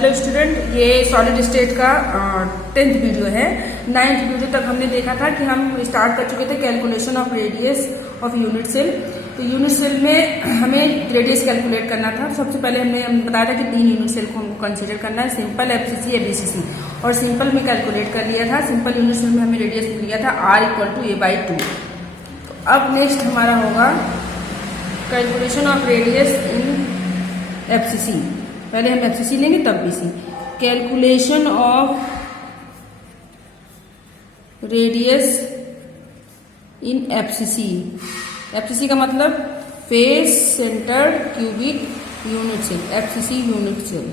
Hello student, ये solid state का 10th video है। 9th वीडियो तक हमने देखा था कि हम स्टार्ट कर चुके थे calculation of radius of unit cell. तो यूनिट सेल में हमें रेडियस कैलकुलेट करना था। सबसे पहले हमने बताया था कि 3 यूनिट सेल को हमको कंसिडर करना है, सिंपल, एफसीसी या बीसीसी। और सिंपल में कैलकुलेट कर लिया था। सिंपल यूनिट सेल में हमें रेडियस मिल गया था r=a/2। तो अब नेक्स्ट हमारा होगा calculation of radius in FCC. पहले हम एफसीसी लेंगे तब BCC. Calculation of radius in FCC. FCC का मतलब face centred cubic unit cell, FCC unit cell,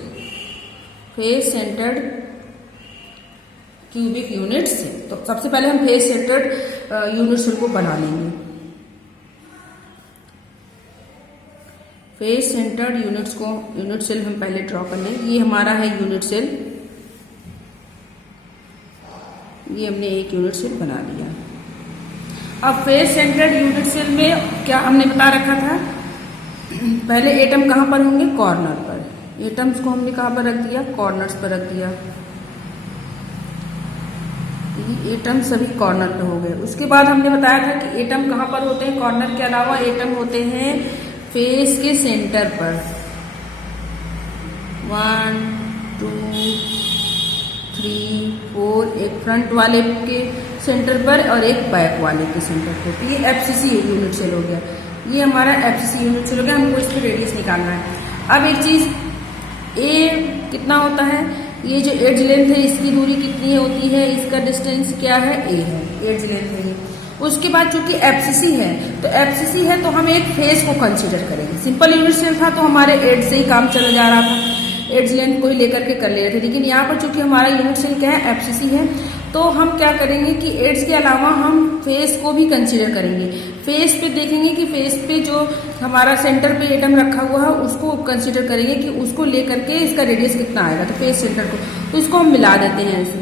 face centred cubic unit cell. तो सबसे पहले हम फेस सेंटर्ड यूनिट सेल को बना लेंगे। फेस सेंटर्ड यूनिट सेल हम पहले ड्रॉ कर लेंगे। ये हमारा है यूनिट सेल, ये हमने एक यूनिट सेल बना लिया। अब फेस सेंटर्ड यूनिट सेल में क्या हमने बता रखा था, पहले एटम कहाँ पर होंगे, कॉर्नर पर। एटम्स को हमने कहाँ पर रख दिया, कॉर्नर्स पर रख दिया। ये एटम सभी कॉर्नर पे हो गए। उसके बाद हमने बताया था कि एटम कहाँ पर होते हैं, कॉर्नर के अलावा एटम होते हैं फेस के सेंटर पर। 1 2 3 4, एक फ्रंट वाले के सेंटर पर और एक बैक वाले के सेंटर पर। तो ये एफसीसी यूनिट सेल हो गया। ये हमारा एफसीसी यूनिट सेल हो गया। हमको इस पर रेडियस निकालना है। अब एक चीज, ए कितना होता है, ये जो एज लेंथ है इसकी दूरी कितनी होती है, इसका डिस्टेंस क्या है, ए है, एज लेंथ है ये। उसके बाद चूंकि एफसीसी है, तो एफसीसी है तो हम एक फेस को कंसीडर करेंगे। सिंपल यूनिट सेल था तो हमारे एज से ही काम चला जा रहा था, एज लेंथ को ही लेकर के कर ले रहे थे। लेकिन यहाँ पर चूंकि हमारा यूनिट सेल क्या है, एफसीसी है, तो हम क्या करेंगे कि एड्स के अलावा हम फेस को भी कंसीडर करेंगे। फेस पे देखेंगे कि फेस पे जो हमारा सेंटर पे एटम रखा हुआ है उसको कंसीडर करेंगे कि उसको लेकर के इसका रेडियस कितना आएगा। तो फेस सेंटर को, तो इसको हम मिला देते हैं ऐसे,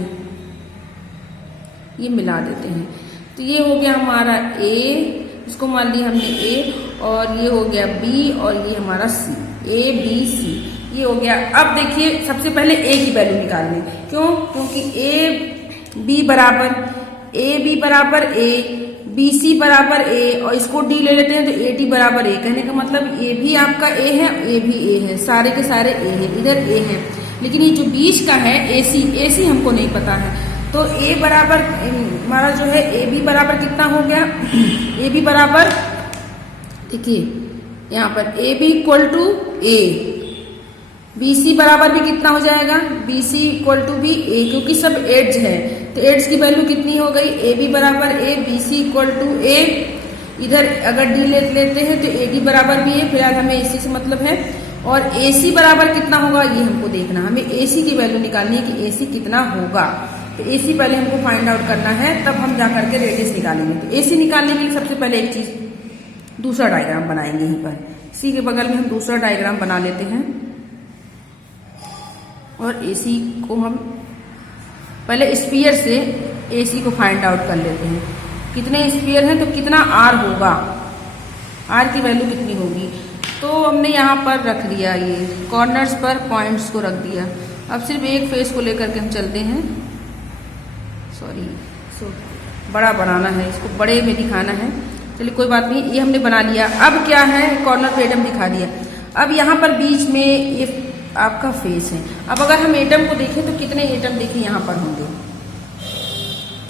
ये मिला देते हैं। तो ये हो गया हमारा ए, इसको मान लिया हमने ए, और ये हो गया बी, और ये हमारा सी, ए बी सी, ये हो गया। अब देखिए सबसे पहले ए की वैल्यू निकालनी। क्यों? क्योंकि ए बी बराबर ए, बी सी बराबर ए, और इसको डी ले लेते हैं तो ए डी बराबर ए। कहने का मतलब ए भी आपका ए है, ए भी ए है, सारे के सारे ए है, इधर ए है। लेकिन ये जो बीच का है ए सी हमको नहीं पता है। तो ए बराबर हमारा जो है ए बी बराबर कितना हो गया, ए बी बराबर, देखिए यहाँ पर A B equal to A, B C बराबर भी कितना हो जाएगा, बी सी इक्वल टू भी ए, क्योंकि सब एड्स है। तो एड्स की वैल्यू कितनी हो गई, ए बी बराबर ए, बी सी इक्वल टू ए। इधर अगर डी लेते हैं तो ए डी बराबर भी है, फिलहाल हमें इसी से मतलब है। और ए सी बराबर कितना होगा ये हमको देखना, हमें ए सी की वैल्यू निकालनी है कि ए सी कितना होगा। तो ए सी पहले हमको फाइंड आउट करना है, तब हम जा करके रेडियस निकालेंगे। तो ए सी निकालने के लिए सबसे पहले एक चीज, दूसरा डायग्राम बनाएंगे यहीं पर। सी के बगल में हम दूसरा डायग्राम बना लेते हैं, और एसी को हम पहले स्फीयर से एसी को फाइंड आउट कर लेते हैं। कितने स्फीयर हैं तो कितना आर होगा, आर की वैल्यू कितनी होगी। तो हमने यहाँ पर रख दिया, ये कॉर्नर्स पर पॉइंट्स को रख दिया। अब सिर्फ एक फेस को लेकर के हम चलते हैं, बड़ा बनाना है, इसको बड़े में दिखाना है। चलिए कोई बात नहीं, ये हमने बना लिया। अब क्या है, कॉर्नर पे एटम दिखा दिया। अब यहाँ पर बीच में ये आपका फेस है। अब अगर हम एटम को देखें तो कितने एटम देखिए यहाँ पर होंगे,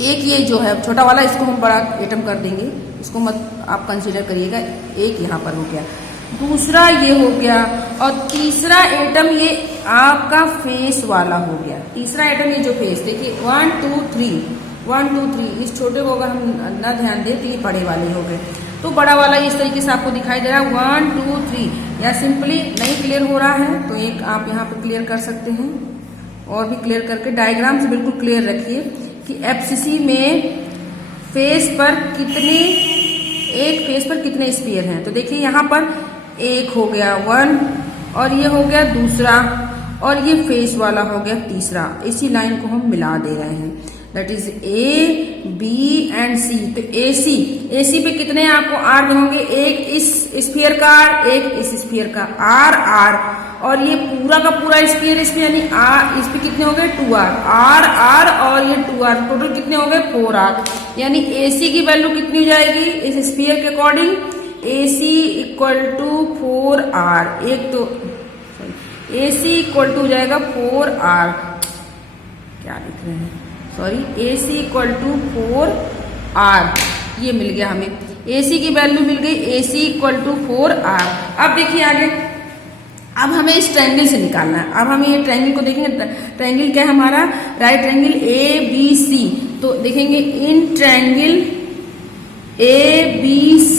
एक ये जो है छोटा वाला, इसको हम बड़ा एटम कर देंगे, इसको मत आप कंसीडर करिएगा। एक यहाँ पर हो गया, दूसरा ये हो गया, और तीसरा एटम ये आपका फेस वाला हो गया। तीसरा एटम ये जो फेस, देखिए 1 2 3, इस छोटे को अगर हम ना ध्यान दें तो ये बड़े वाले हो गए। तो बड़ा वाला इस तरीके से आपको दिखाई दे रहा है, 1 2 3। या सिंपली नहीं क्लियर हो रहा है तो एक आप यहाँ पर क्लियर कर सकते हैं, और भी क्लियर करके डायग्राम से बिल्कुल क्लियर रखिए कि एफसीसी में फेस पर कितने, एक फेस पर कितने स्फीयर हैं। तो देखिए यहाँ पर एक हो गया 1, और ये हो गया दूसरा, और ये फेस वाला हो गया तीसरा। इसी लाइन को हम मिला दे रहे हैं। That is A B and C. तो ए सी पे कितने आपको आर होंगे, एक इस स्फीयर का आर, एक इस स्फीयर का आर, और ये पूरा का पूरा स्फीयर इस पे यानी आर, इस पे कितने हो गए 2r, आर और ये 2r, टोटल कितने हो गए 4r। यानी AC की वैल्यू कितनी हो जाएगी इस स्फीयर के according, AC equal to 4r, एक तो AC इक्वल टू हो जाएगा 4r, क्या लिख रहे हैं sorry, AC equal to 4r, ये मिल गया हमें, AC की वैल्यू मिल गई, AC इक्वल टू 4r। अब देखिए आगे, अब हमें इस ट्रायंगल से निकालना है। अब हमें ये ट्रायंगल को देखेंगे, ट्रायंगल क्या है हमारा, राइट ट्रायंगल ABC। तो देखेंगे इन ट्रायंगल ABC,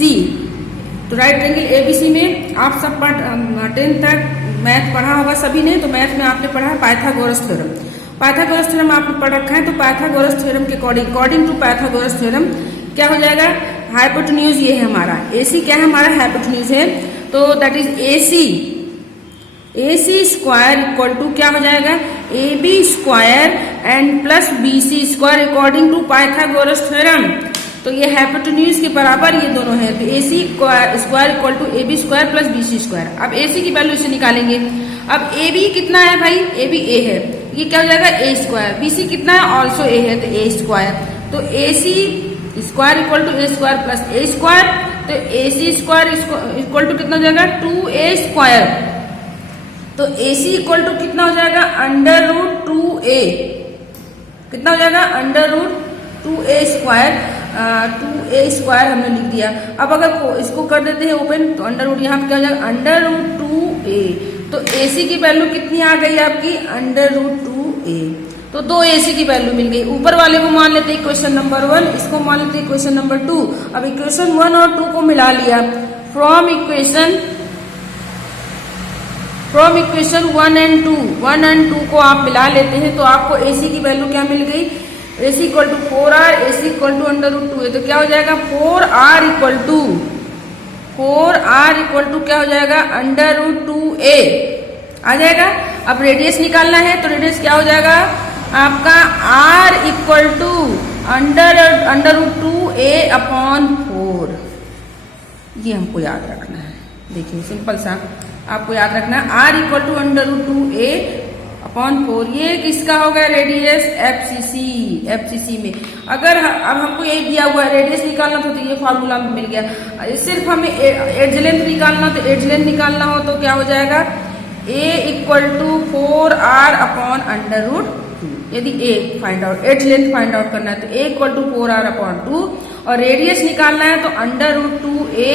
तो राइट ट्रायंगल ABC में आप सब 10th तक मैथ पढ़ा होगा सभी ने, तो मैथ में आपने पढ़ा है पाइथागोरस थ्योरम। पाइथागोरस थ्योरम आपने पढ़ रखा है, तो पाइथागोरस थ्योरम के अकॉर्डिंग टू पाइथागोरस थ्योरम क्या हो जाएगा, हाइपोटेन्यूज ये है हमारा, AC क्या है हमारा हाइपोटेन्यूज है, तो that is AC square equal to क्या हो जाएगा, AB square and plus BC square according to Pythagoras theorem. तो ये हाइपोटेन्यूज के बराबर ये दोनों है, तो AC square equal to AB square plus BC square. अब AC की वैल्यू इसे निकालेंगे। अब AB कितना है भाई, AB A है, ये क्या हो जाएगा A स्क्वायर, BC कितना है ऑल्सो A है, तो A स्क्वायर, तो AC square equal to A square plus A square, तो AC स्क्वायर इक्वल टू कितना हो जाएगा 2A स्क्वायर, तो AC इक्वल टू कितना हो जाएगा अंडर रूट 2A, कितना हो जाएगा under root 2A square, 2A square हमने लिख दिया। अब अगर इसको कर देते हैं ओपन, तो अंडर रूट यहाँ पे क्या हो जाएगा अंडर रूट 2A, तो AC की वैल्यू कितनी आ गई आपकी अंडर रूट 2A, तो 2 AC की वैल्यू मिल गई। ऊपर वाले को मान लेते हैं इक्वेशन नंबर 1, इसको मान लेते हैं इक्वेशन नंबर 2। अब इक्वेशन 1 और 2 को मिला लिया, फ्रॉम इक्वेशन 1 एंड 2 को आप मिला लेते हैं, तो आपको AC की वैल्यू क्या मिल गई, AC equal to 4R, AC equal to under root 2A, तो क्या हो जाएगा 4R इक्वल टू क्या हो जाएगा अंडर रूट 2A आ जाएगा। अब रेडियस निकालना है, तो रेडियस क्या हो जाएगा आपका R equal to under root 2A upon 4, ये हमको याद रखना है। देखिए सिंपल सा आपको याद रखना है, R equal to under root 2A upon 4, ये किसका होगा रेडियस FCC में। अगर अब हमको ये दिया हुआ है रेडियस निकालना था, तो ये फार्मूला मिल गया। सिर्फ हमें एज लेंथ निकालना, तो एज लेंथ निकालना हो तो क्या हो जाएगा A equal to 4R upon under root 2, यदि A find out, edge length find out करना है तो A equal to 4R upon 2, और रेडियस निकालना है तो अंडर रूट 2A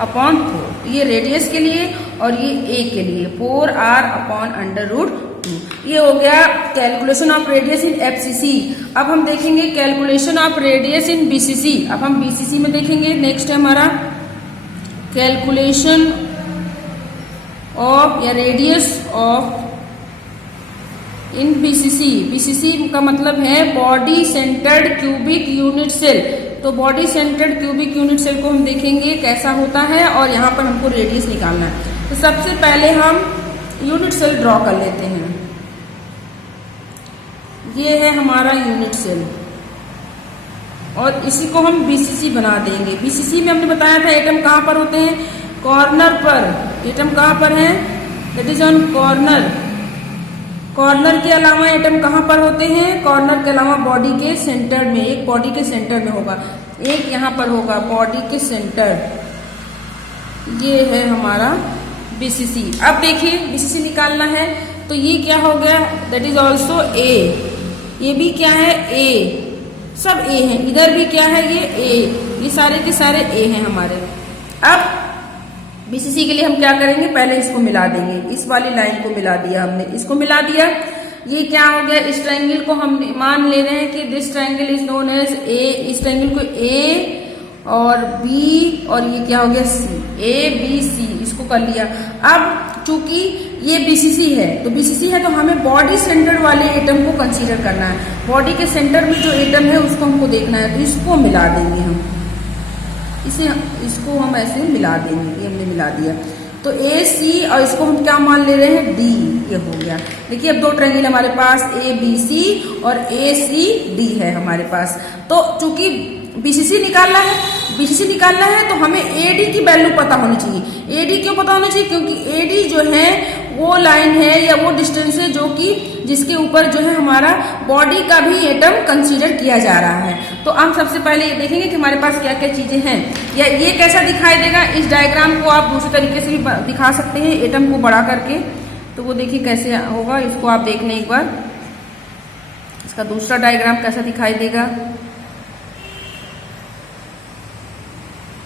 अपॉन 4, ये रेडियस के लिए और ये A के लिए 4R अपॉन अंडर रूट 2। ये हो गया calculation of radius in FCC। अब हम देखेंगे calculation of radius in BCC। अब हम BCC में देखेंगे, नेक्स्ट है हमारा कैलकुलेशन ऑफ या रेडियस ऑफ इन BCC का मतलब है body centred cubic unit cell. तो body centred cubic unit cell को हम देखेंगे कैसा होता है, और यहाँ पर हमको रेडियस निकालना है। तो सबसे पहले हम यूनिट सेल ड्रॉ कर लेते हैं। ये है हमारा यूनिट सेल, और इसी को हम BCC बना देंगे। BCC में हमने बताया था एटम कहाँ पर होते हैं, कॉर्नर पर। एटम कहाँ पर है, that is on corner. Corner के अलावा एटम कहाँ पर होते हैं, कॉर्नर के अलावा बॉडी के सेंटर में, एक बॉडी के सेंटर में होगा, एक यहाँ पर होगा बॉडी के सेंटर। ये है हमारा BCC। अब देखिए BCC निकालना है, तो ये क्या हो गया, दैट इज ऑल्सो A, ये भी क्या है A, सब A है, इधर भी क्या है ये A, ये सारे के सारे A हैं हमारे। अब BCC के लिए हम क्या करेंगे, पहले इसको मिला देंगे, इस वाली लाइन को मिला दिया हमने, इसको मिला दिया। ये क्या हो गया, इस ट्रायंगल को हम मान ले रहे हैं कि this triangle is known edge A, इस ट्रायंगल को A और B, और ये क्या हो गया C, ABC, इसको कर लिया। अब चूंकि ये BCC है, तो BCC है तो हमें बॉडी सेंटर वाले एटम को कंसीडर करना है। बॉडी के सेंटर में जो एटम है उसको हमको देखना है, तो इसको मिला देंगे हम, इसको हम ऐसे मिला देंगे, ये हमने मिला दिया। तो ए सी और इसको हम क्या मान ले रहे हैं, डी, ये हो गया। देखिए अब दो ट्रायंगल हमारे पास ए बी सी और ए सी डी है हमारे पास। तो चूंकि बीसीसी निकालना है तो हमें एडी की वैल्यू पता होनी चाहिए। एडी क्यों पता होनी चाहिए, क्योंकि एडी जो है वो लाइन है या वो डिस्टेंस है जो कि जिसके ऊपर जो है हमारा बॉडी का भी एटम कंसीडर किया जा रहा है। तो हम सबसे पहले ये देखेंगे कि हमारे पास क्या क्या चीजें हैं, या ये कैसा दिखाई देगा। इस डायग्राम को आप दूसरे तरीके से भी दिखा सकते हैं, एटम को बड़ा करके। तो वो देखिए कैसे होगा, इसको आप देख लें एक बार। इसका दूसरा डायग्राम कैसा दिखाई देगा,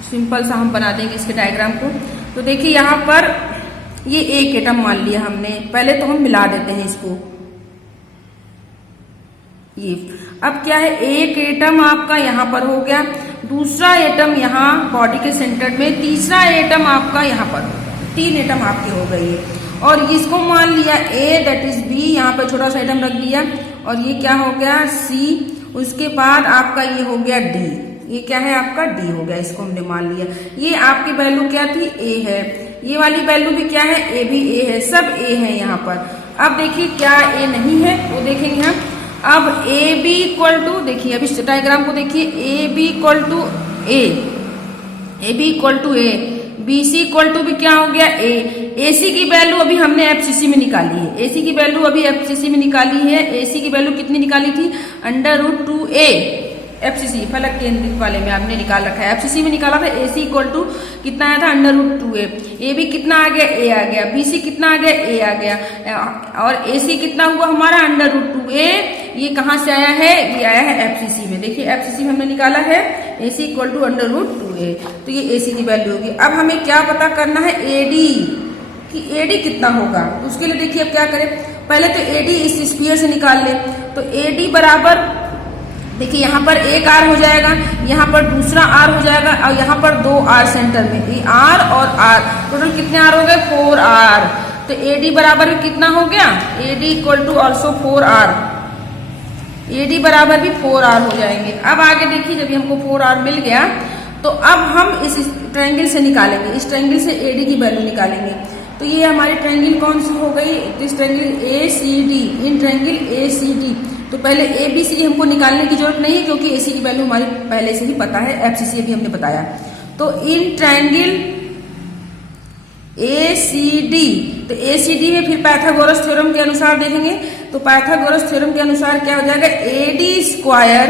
सिंपल सा हम बना देंगे इसके डायग्राम को। तो देखिए यहाँ पर ये एक एटम मान लिया हमने, पहले तो हम मिला देते हैं इसको। ये अब क्या है, एक एटम आपका यहाँ पर हो गया, दूसरा एटम यहाँ बॉडी के सेंटर में, तीसरा एटम आपका यहाँ पर हो गया। 3 एटम आपके हो गई है। और इसको मान लिया ए, दैट इज बी, यहाँ पर छोटा सा एटम रख दिया। और ये क्या हो गया, सी। उसके बाद आपका ये हो गया डी, ये क्या है आपका डी हो गया, इसको हमने मान लिया। ये आपकी वैल्यू क्या थी, ए है। ये वाली वैल्यू भी क्या है, ए भी ए है, सब ए है यहाँ पर। अब देखिए क्या ए नहीं है, वो देखेंगे हम। अब ए बी इक्वल टू, देखिए अभी डायग्राम को देखिए, A B equal to A B equal to A, B C equal to भी क्या हो गया, ए सी की वैल्यू अभी हमने एफसीसी में निकाली है। ए सी की वैल्यू अभी एफसीसी में निकाली है। ए सी की वैल्यू कितनी निकाली थी, √2a। एफसीसी फलक केंद्रित वाले में आपने निकाल रखा है, एफसीसी में निकाला था। ए सी इक्वल टू कितना आया था, √2a। ए बी कितना आ गया, ए आ गया। बी सी कितना आ गया, ए आ गया। और ए सी कितना हुआ हमारा, √2a। ये कहाँ से आया है, ये आया है एफसीसी में। देखिए एफसीसी में हमने निकाला है ए सी इक्वल टू √2a। तो ये ए सी की वैल्यू होगी। अब हमें क्या पता करना है, एडी, कि एडी कितना होगा। उसके लिए देखिए अब क्या करें, पहले तो एडी इस स्फीयर से निकाल ले। तो एडी बराबर, देखिए यहाँ पर एक आर हो जाएगा, यहाँ पर दूसरा आर हो जाएगा, और यहाँ पर 2 आर सेंटर में, ये आर और आर, टोटल कितने आर हो गए, 4 आर। तो एडी बराबर भी कितना हो गया, AD equal to also 4 R. AD बराबर भी 4 आर हो जाएंगे। अब आगे देखिए, जब हमको 4 आर मिल गया तो अब हम इस ट्रायंगल से निकालेंगे, इस ट्रायंगल से एडी की वैल्यू निकालेंगे। तो ये हमारी ट्रायंगल कौन सी हो गई, this triangle A C D, in triangle A C D. तो पहले ए बी सी हमको निकालने की जरूरत नहीं है, क्योंकि ए सी की वैल्यू हमारी पहले से ही पता है, एफसीसी भी हमने बताया। तो इन ट्रायंगल ए सी डी, तो ए सी डी में फिर पाइथागोरस थ्योरम के अनुसार देखेंगे। तो पाइथागोरस थ्योरम के अनुसार क्या हो जाएगा, A D square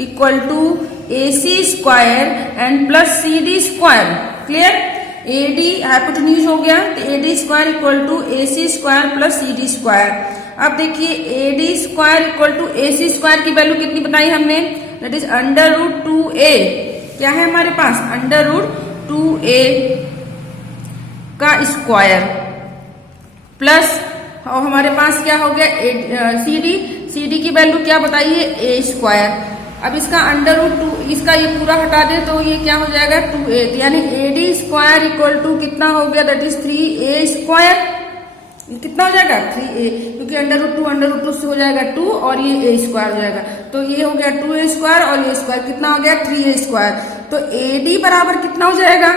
equal to A C square and plus C D square. Clear, A D hypotenuse हो गया, तो A D square equal to A C square plus C D square. अब देखिए A D square equal to A C square की value कितनी बताई हमने, that is √2a। क्या है हमारे पास, √2a का स्क्वायर प्लस, और हमारे पास क्या हो गया सी डी की वैल्यू क्या बताइए, a स्क्वायर। अब इसका √2, इसका ये पूरा हटा दे तो ये क्या हो जाएगा 2a, यानी A D square equal to कितना हो गया, दैट इज 3a स्क्वायर। कितना हो जाएगा 3a, क्योंकि √2 से हो जाएगा 2 और ये a स्क्वायर हो जाएगा। तो ये हो गया 2a स्क्वायर और ये स्क्वायर कितना हो गया 3a स्क्वायर। तो AD बराबर कितना हो जाएगा,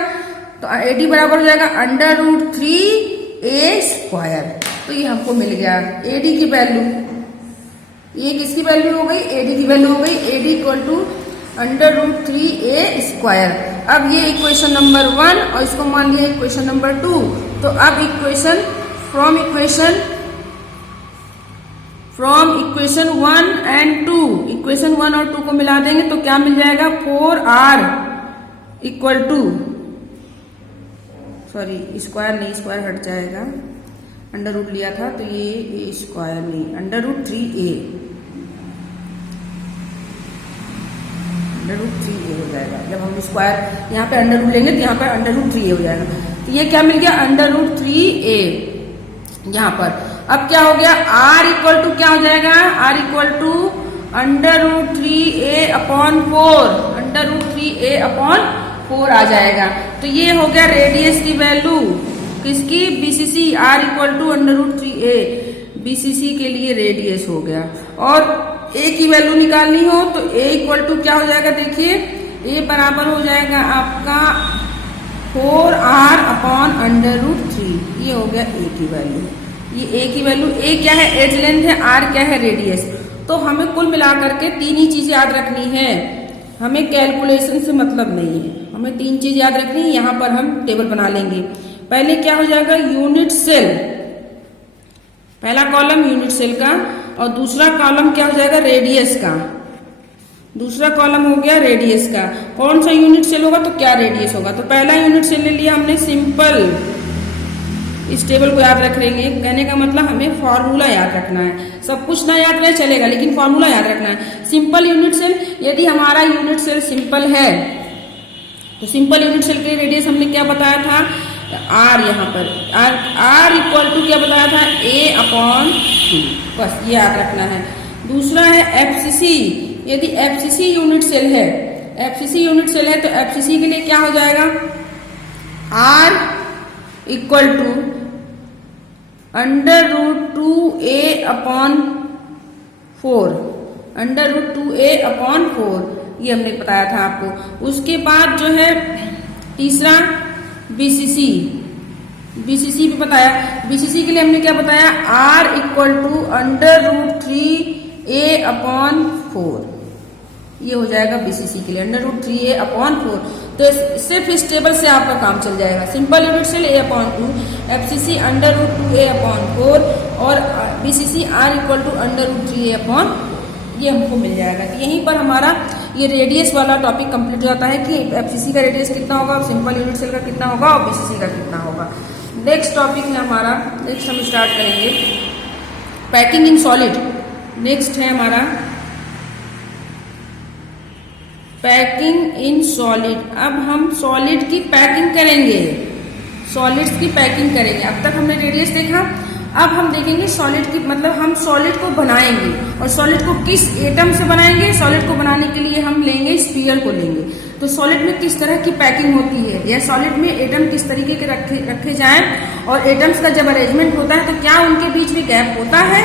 तो AD बराबर हो जाएगा √3a स्क्वायर। तो ये हमको मिल गया AD की वैल्यू। ये किसकी वैल्यू हो गई, AD की वैल्यू हो गई, AD equal to √3a square. अब ये इक्वेशन नंबर 1 और इसको मान लिया इक्वेशन नंबर 2। तो अब equation from equation 1 and 2, equation 1 और 2 को मिला देंगे तो क्या मिल जाएगा, 4r equal to, sorry square नहीं, स्क्वायर हट जाएगा, √ लिया था तो ये a स्क्वायर नहीं, √3a हो जाएगा। जब हम स्क्वायर यहाँ पे √ लेंगे तो यहाँ पर √3a हो जाएगा। तो ये क्या मिल गया, √3a यहाँ पर। अब क्या हो गया, r इक्वल टू क्या हो जाएगा, r equal to √3a upon 4, √3a/4 आ जाएगा। तो ये हो गया रेडियस की वैल्यू किसकी, BCC, r equal to √3a, BCC के लिए रेडियस हो गया। और a की वैल्यू निकालनी हो तो a इक्वल टू क्या हो जाएगा, देखिए a बराबर हो जाएगा आपका 4r/√3, ये हो गया ए की वैल्यू। ये ए की वैल्यू, ए क्या है एज लेंथ है, आर क्या है रेडियस। तो हमें कुल मिलाकर के तीन ही चीज याद रखनी है, हमें कैलकुलेशन से मतलब नहीं है, हमें तीन चीज याद रखनी है। यहाँ पर हम टेबल बना लेंगे। पहले क्या हो जाएगा, यूनिट सेल, पहला कॉलम यूनिट सेल का, और दूसरा कॉलम क्या हो जाएगा रेडियस का, दूसरा कॉलम हो गया रेडियस का। कौन सा यूनिट सेल होगा तो क्या रेडियस होगा। तो पहला यूनिट सेल ले लिया हमने सिंपल, इस टेबल को याद रख लेंगे। कहने का मतलब हमें फॉर्मूला याद रखना है, सब कुछ ना याद रहे चलेगा लेकिन फॉर्मूला याद रखना है। सिंपल यूनिट सेल, यदि हमारा यूनिट सेल सिंपल है तो सिंपल यूनिट सेल के रेडियस हमने क्या बताया था, आर, यहाँ पर आर इक्वल टू क्या बताया था, a/2, बस ये याद रखना है। दूसरा है एफसीसी, यदि एफसीसी यूनिट सेल है, एफसीसी यूनिट सेल है तो एफसीसी के लिए क्या हो जाएगा, R equal to √2a/4, √2a/4, ये हमने बताया था आपको। उसके बाद जो है तीसरा बीसीसी, बीसीसी भी बताया। बीसीसी के लिए हमने क्या बताया, R इक्वल टू √3a/4, ये हो जाएगा बीसीसी के लिए √3a/4। तो सिर्फ इस टेबल से आपका काम चल जाएगा। Simple unit cell a/2, FCC √2a/4 और BCC R equal to √3a/4, ये हमको मिल जाएगा। तो यहीं पर हमारा ये रेडियस वाला टॉपिक कंप्लीट हो जाता है कि एफसीसी का रेडियस कितना होगा, सिंपल यूनिट सेल का कितना होगा और बीसीसी का कितना होगा। नेक्स्ट टॉपिक है हमारा, नेक्स्ट हम स्टार्ट करेंगे पैकिंग इन सॉलिड। नेक्स्ट है हमारा पैकिंग इन सॉलिड। अब हम सॉलिड की पैकिंग करेंगे, सॉलिड्स की पैकिंग करेंगे। अब तक हमने रेडियस देखा, अब हम देखेंगे सॉलिड की, मतलब हम सॉलिड को बनाएंगे और सॉलिड को किस एटम से बनाएंगे। सॉलिड को बनाने के लिए हम लेंगे स्फीयर को लेंगे। तो सॉलिड में किस तरह की पैकिंग होती है या सॉलिड में एटम किस तरीके के रखे जाएं, और एटम्स का जब अरेंजमेंट होता है तो क्या उनके बीच में गैप होता है,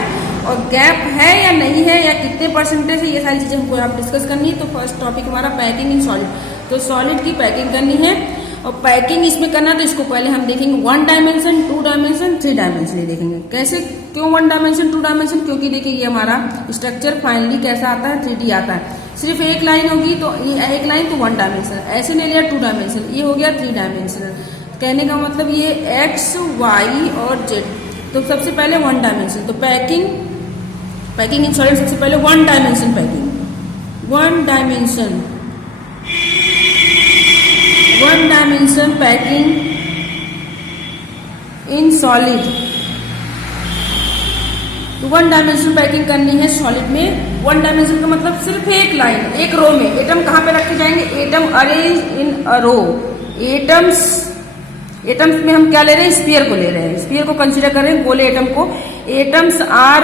और गैप है या नहीं है, या कितने परसेंटेज है, ये सारी चीजें हमको यहाँ डिस्कस करनी है। तो फर्स्ट टॉपिक हमारा पैकिंग इन सॉलिड। तो सॉलिड की पैकिंग करनी है, और पैकिंग इसमें करना तो इसको पहले हम देखेंगे 1 डायमेंशन, 2 डायमेंशन, 3 डायमेंशन देखेंगे। कैसे, क्यों 1 डायमेंशन 2 डायमेंशन, क्योंकि देखिए ये हमारा स्ट्रक्चर फाइनली कैसा आता है, 3D आता है। सिर्फ एक लाइन होगी तो ये एक लाइन तो 1 डायमेंशन, ऐसे ले लिया 2 डायमेंशन, ये हो गया 3 डायमेंशनल। कहने का मतलब ये x, y और z। तो सबसे पहले 1 डायमेंशन, तो पैकिंग इन सॉलिड सबसे पहले 1 dimension packing, 1 dimension packing in solid. तो 1 डायमेंशन पैकिंग करनी है सॉलिड में। 1 डायमेंशन का मतलब सिर्फ एक लाइन, एक रो में। एटम कहाँ पे रखे जाएंगे, atom arrange in a row. Atoms में हम क्या ले रहे हैं, स्फीयर को ले रहे हैं, स्फीयर को कंसीडर कर रहे हैं, गोले एटम को। Atoms are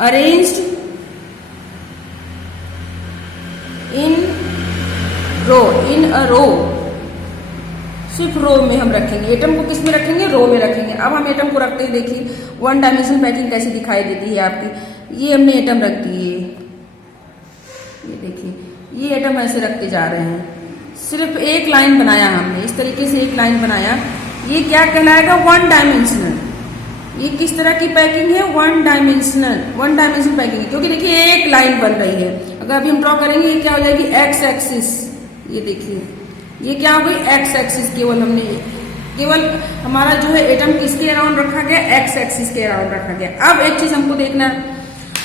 arranged in a रो, सिर्फ रो में हम रखेंगे। एटम को किस में रखेंगे, रो में रखेंगे। अब हम एटम को रखते हैं, देखिए 1 डायमेंशन पैकिंग कैसे दिखाई देती है आपकी। ये हमने एटम रख दिए, ये देखिए ये एटम ऐसे रखते जा रहे हैं, सिर्फ एक लाइन बनाया हमने, इस तरीके से एक लाइन बनाया। ये क्या कहलाएगा, 1 डायमेंशनल। ये किस तरह की पैकिंग है, 1 डायमेंशनल पैकिंग है, क्योंकि देखिए एक लाइन बन रही है। अगर अभी हम ड्रॉ करेंगे ये क्या हो जाएगी, एक्स एक्सिस। ये देखिए ये क्या हो गई, एक्स एक्सिस। केवल हमारा जो है एटम किसके अराउंड रखा गया, एक्स एक्सिस के अराउंड रखा गया। अब एक चीज हमको देखना है,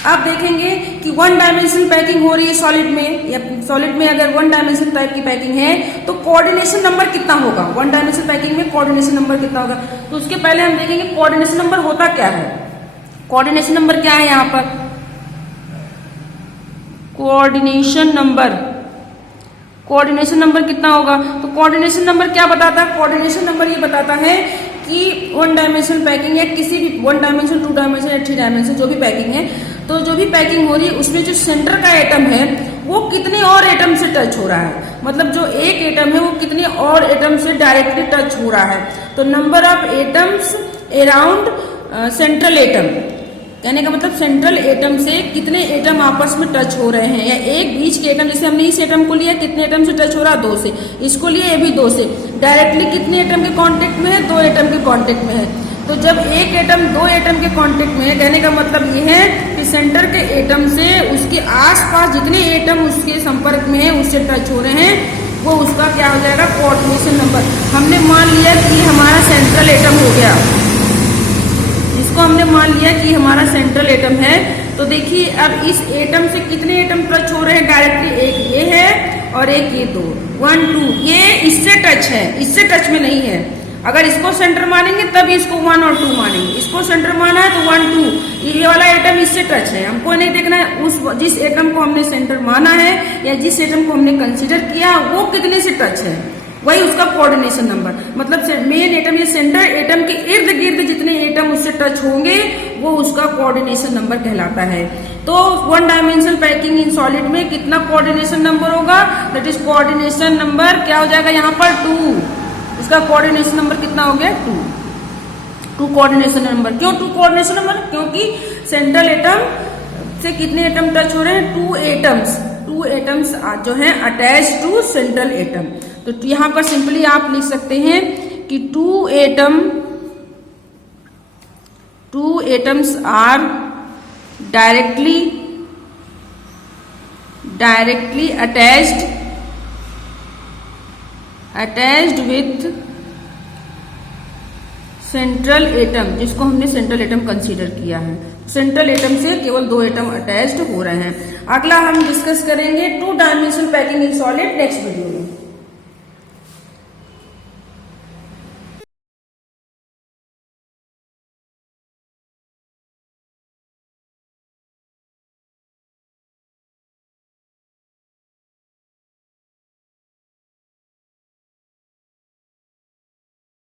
अब देखेंगे कि 1 डायमेंशनल पैकिंग हो रही है सॉलिड में, या सॉलिड में अगर 1 डायमेंशनल टाइप की पैकिंग है तो कोऑर्डिनेशन नंबर कितना होगा। 1 डायमेंशनल पैकिंग में कोऑर्डिनेशन नंबर कितना होगा, तो उसके पहले हम देखेंगे कोऑर्डिनेशन नंबर होता क्या है। कोऑर्डिनेशन नंबर क्या है यहाँ पर, कोऑर्डिनेशन नंबर कितना होगा। तो कोऑर्डिनेशन नंबर क्या बताता है, कोऑर्डिनेशन नंबर ये बताता है कि 1 डायमेंशनल पैकिंग या किसी भी 1 डायमेंशन, 2 डायमेंशन या 3 डायमेंशन जो भी पैकिंग है, तो जो भी पैकिंग हो रही है उसमें जो सेंटर का एटम है वो कितने और एटम से टच हो रहा है, मतलब जो एक एटम है वो कितने और एटम से डायरेक्टली टच हो रहा है। तो number of atoms around central atom, कहने का मतलब सेंट्रल एटम से कितने एटम आपस में टच हो रहे हैं, या एक बीच के एटम, जैसे हमने इस एटम को लिया कितने एटम से टच हो रहा है, 2 से, इसको लिए ये भी 2 से, डायरेक्टली कितने एटम के कांटेक्ट में है, 2 एटम के कांटेक्ट में है। तो जब एक एटम 2 एटम के कांटेक्ट में है, कहने का मतलब ये है कि सेंटर के एटम से उसके आसपास जितने एटम उसके संपर्क में है, उससे टच हो रहे हैं, वो उसका क्या हो जाएगा, कोऑर्डिनेशन नंबर। हमने मान लिया कि हमारा सेंट्रल एटम हो गया, इसको हमने मान लिया कि हमारा सेंट्रल एटम है। तो देखिए अब इस एटम से कितने एटम टच हो रहे हैं डायरेक्टली, एक ये है और एक ये 2, 1 2, ये इससे टच है, इससे टच में नहीं है। अगर इसको सेंटर मानेंगे तब इसको 1 और 2 मानेंगे, इसको सेंटर माना है तो 1 2, ये वाला एटम इससे टच है। हमको नहीं देखना है उस जिस एटम को हमने सेंटर माना है या जिस एटम को हमने कंसीडर किया वो कितने से टच है, वही उसका कोऑर्डिनेशन नंबर। मतलब मेन एटम या सेंटर एटम के इर्द गिर्द जितने एटम उससे टच होंगे वो उसका कोऑर्डिनेशन नंबर कहलाता है। तो 1 डायमेंशनल पैकिंग इन सॉलिड में कितना कोऑर्डिनेशन नंबर होगा, दैट इज कोऑर्डिनेशन नंबर क्या हो जाएगा यहाँ पर 2। इसका कोऑर्डिनेशन नंबर कितना हो गया 2 कोऑर्डिनेशन नंबर। क्यों 2 कोऑर्डिनेशन नंबर, क्योंकि सेंट्रल एटम से कितने एटम टच हो रहे हैं, 2 एटम्स जो है अटैच टू सेंट्रल एटम। तो यहां पर सिंपली आप लिख सकते हैं कि 2 atoms are directly attached with central atom, जिसको हमने सेंट्रल एटम कंसीडर किया है। सेंट्रल एटम से केवल 2 एटम अटैच्ड हो रहे हैं। अगला हम डिस्कस करेंगे 2 dimensional packing in solid next video में।